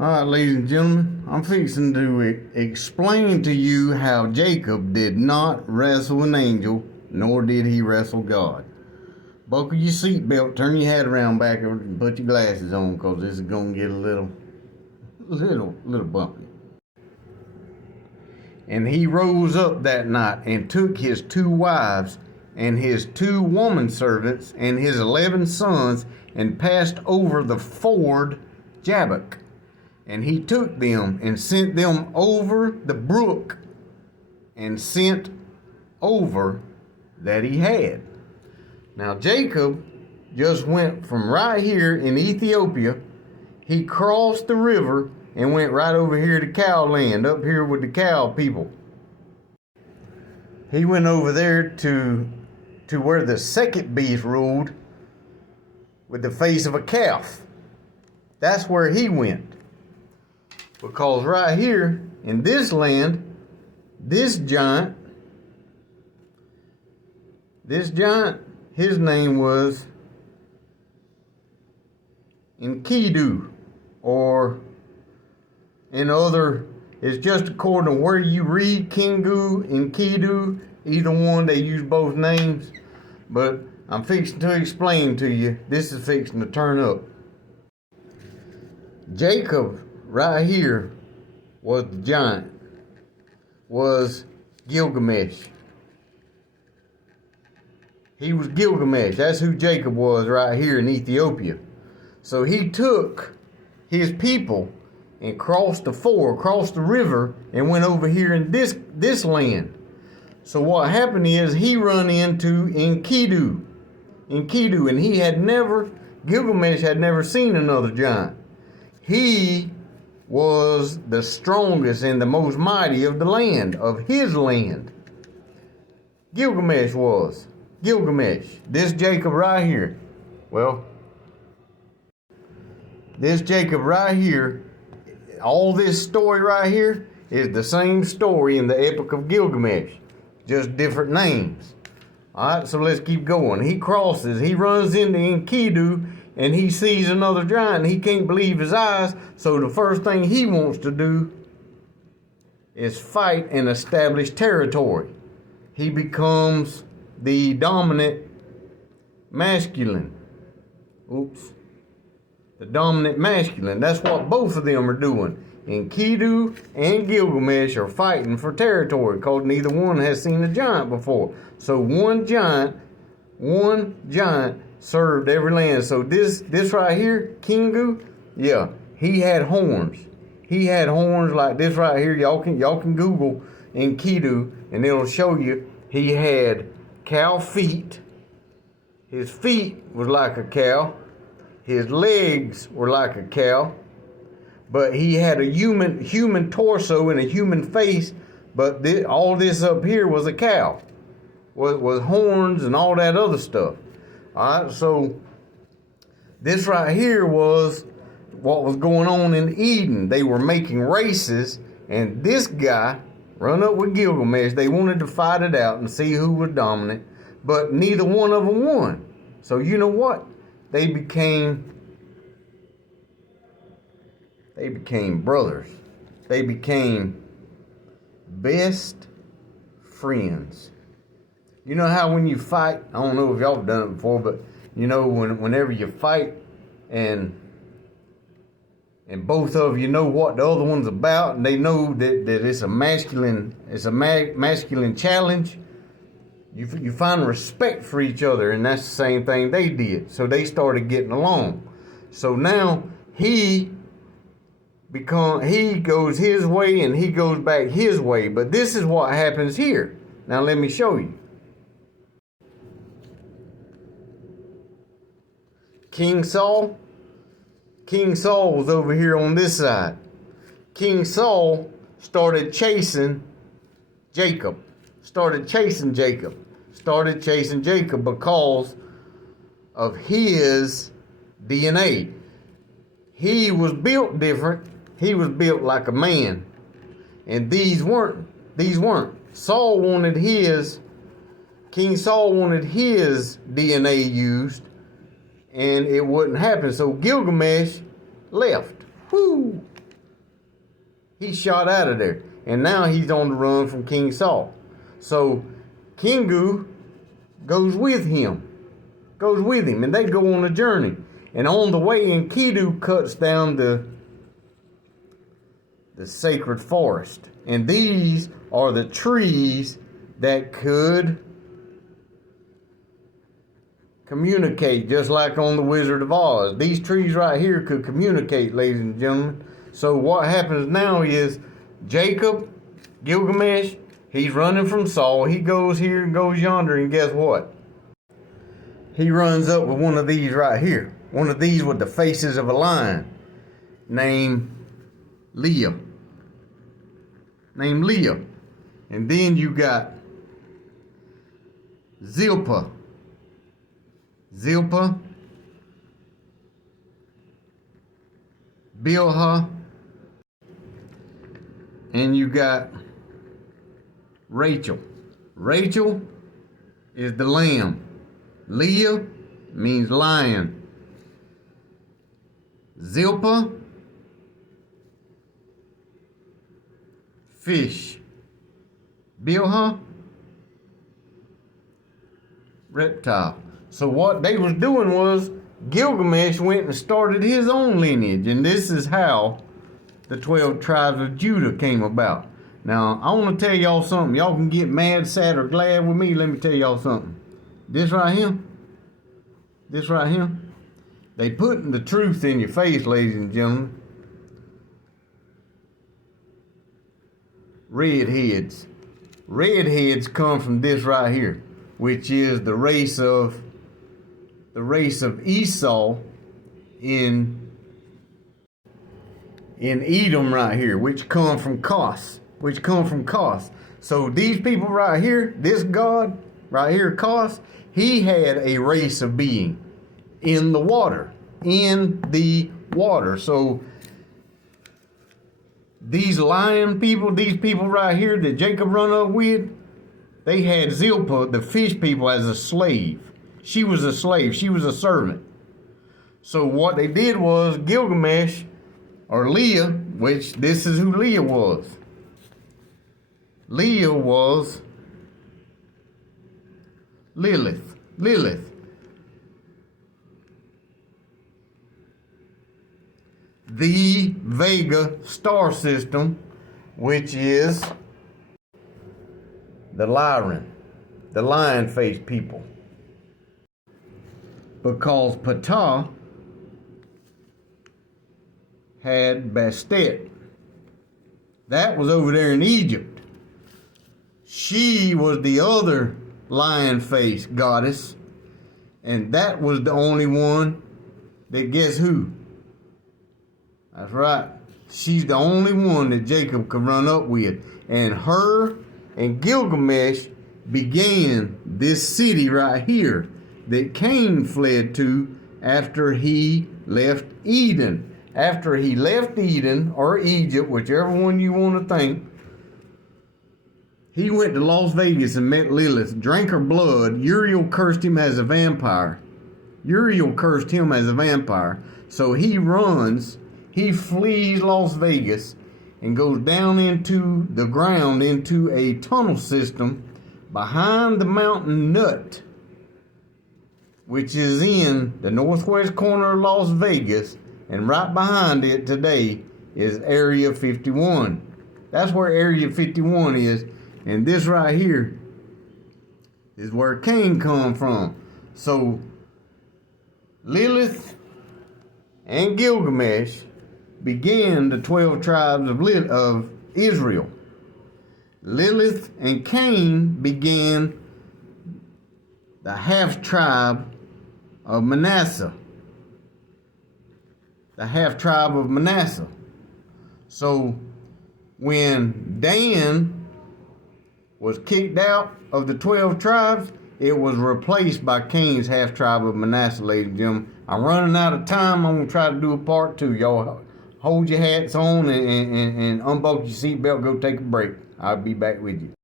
Alright, ladies and gentlemen, I'm fixing to explain to you how Jacob did not wrestle an angel, nor did he wrestle God. Buckle your seatbelt, turn your head around backwards, and put your glasses on, because this is going to get a little bumpy. And he rose up that night and took his 2 wives and his 2 woman servants and his 11 sons and passed over the ford Jabbok. And he took them and sent them over the brook and sent over that he had. Now Jacob just went from right here in Ethiopia. He crossed the river and went right over here to cow land, up here with the cow people. He went over there to where the second beast ruled with the face of a calf. That's where he went. Because right here in this land, this giant, his name was Enkidu, or it's just according to where you read, Kingu, Enkidu, either one, they use both names. But I'm fixing to explain to you, this is fixing to turn up. Jacob, right here, was the giant, was Gilgamesh. He was Gilgamesh. That's who Jacob was right here in Ethiopia. So he took his people and crossed the river, and went over here in this land. So what happened is he run into Enkidu, and Gilgamesh had never seen another giant. He was the strongest and the most mighty of the land, of his land. Gilgamesh. This Jacob right here. Well, this Jacob right here, all this story right here is the same story in the Epic of Gilgamesh, just different names. Alright, so let's keep going. He crosses, he runs into Enkidu, and he sees another giant, and he can't believe his eyes, so the first thing he wants to do is fight and establish territory. He becomes the dominant masculine. The dominant masculine. That's what both of them are doing. Enkidu and Gilgamesh are fighting for territory, because neither one has seen a giant before. So one giant served every land. So this right here, Kingu, yeah, he had horns. He had horns like this right here. Y'all can Google Enkidu, and it'll show you he had cow feet. His feet was like a cow. His legs were like a cow. But he had a human torso and a human face. But all this up here was a cow. Was horns and all that other stuff. Alright, so this right here was what was going on in Eden. They were making races, and this guy run up with Gilgamesh. They wanted to fight it out and see who was dominant, but neither one of them won. So you know what? They became brothers. They became best friends. You know how when you fight, I don't know if y'all have done it before, but you know whenever you fight and both of you know what the other one's about, and they know that it's a masculine challenge, you find respect for each other, and that's the same thing they did. So they started getting along. So now he goes his way and he goes back his way. But this is what happens here. Now let me show you. King Saul was over here on this side. King Saul started chasing Jacob because of his DNA. He was built different. He was built like a man. And these weren't. King Saul wanted his DNA used, and it wouldn't happen. So Gilgamesh left. Whoo! He shot out of there. And now he's on the run from King Saul. So Kingu goes with him. And they go on a journey. And on the way, Enkidu cuts down the sacred forest. And these are the trees that could communicate, just like on the Wizard of Oz. These trees right here could communicate, ladies and gentlemen. So what happens now is Jacob, Gilgamesh, he's running from Saul. He goes here and goes yonder, and guess what? He runs up with one of these right here. One of these with the faces of a lion named Leah. And then you got Zilpah, Bilhah, and you got Rachel. Rachel is the lamb. Leah means lion. Zilpah, fish. Bilhah, reptile. So what they was doing was Gilgamesh went and started his own lineage, and this is how the 12 tribes of Judah came about. Now, I want to tell y'all something. Y'all can get mad, sad, or glad with me. Let me tell y'all something. This right here, they putting the truth in your face, ladies and gentlemen. Redheads. Redheads come from this right here, which is the race of Esau in Edom right here, which come from Kos. So these people right here, this God right here, Kos, he had a race of being in the water. So these lion people, these people right here that Jacob run up with, they had Zilpah, the fish people, as a slave. She was a slave. She was a servant. So what they did was Gilgamesh, or Leah, which this is who Leah was. Leah was Lilith. The Vega star system, which is the lion-faced people. Because Ptah had Bastet. That was over there in Egypt. She was the other lion-faced goddess, and that was the only one that, guess who? That's right. She's the only one that Jacob could run up with. And her and Gilgamesh began this city right here that Cain fled to after he left Eden. After he left Eden, or Egypt, whichever one you want to think, he went to Las Vegas and met Lilith, drank her blood. Uriel cursed him as a vampire. So he flees Las Vegas and goes down into the ground, into a tunnel system behind the mountain Nut, which is in the northwest corner of Las Vegas, and right behind it today is Area 51. That's where Area 51 is, and this right here is where Cain come from. So Lilith and Gilgamesh began the 12 tribes of Israel. Lilith and Cain began the half tribe of Manasseh. So when Dan was kicked out of the 12 tribes, it was replaced by Cain's half tribe of Manasseh, ladies and gentlemen. I'm running out of time. I'm going to try to do a part 2. Y'all hold your hats on and unbuckle your seatbelt. Go take a break. I'll be back with you.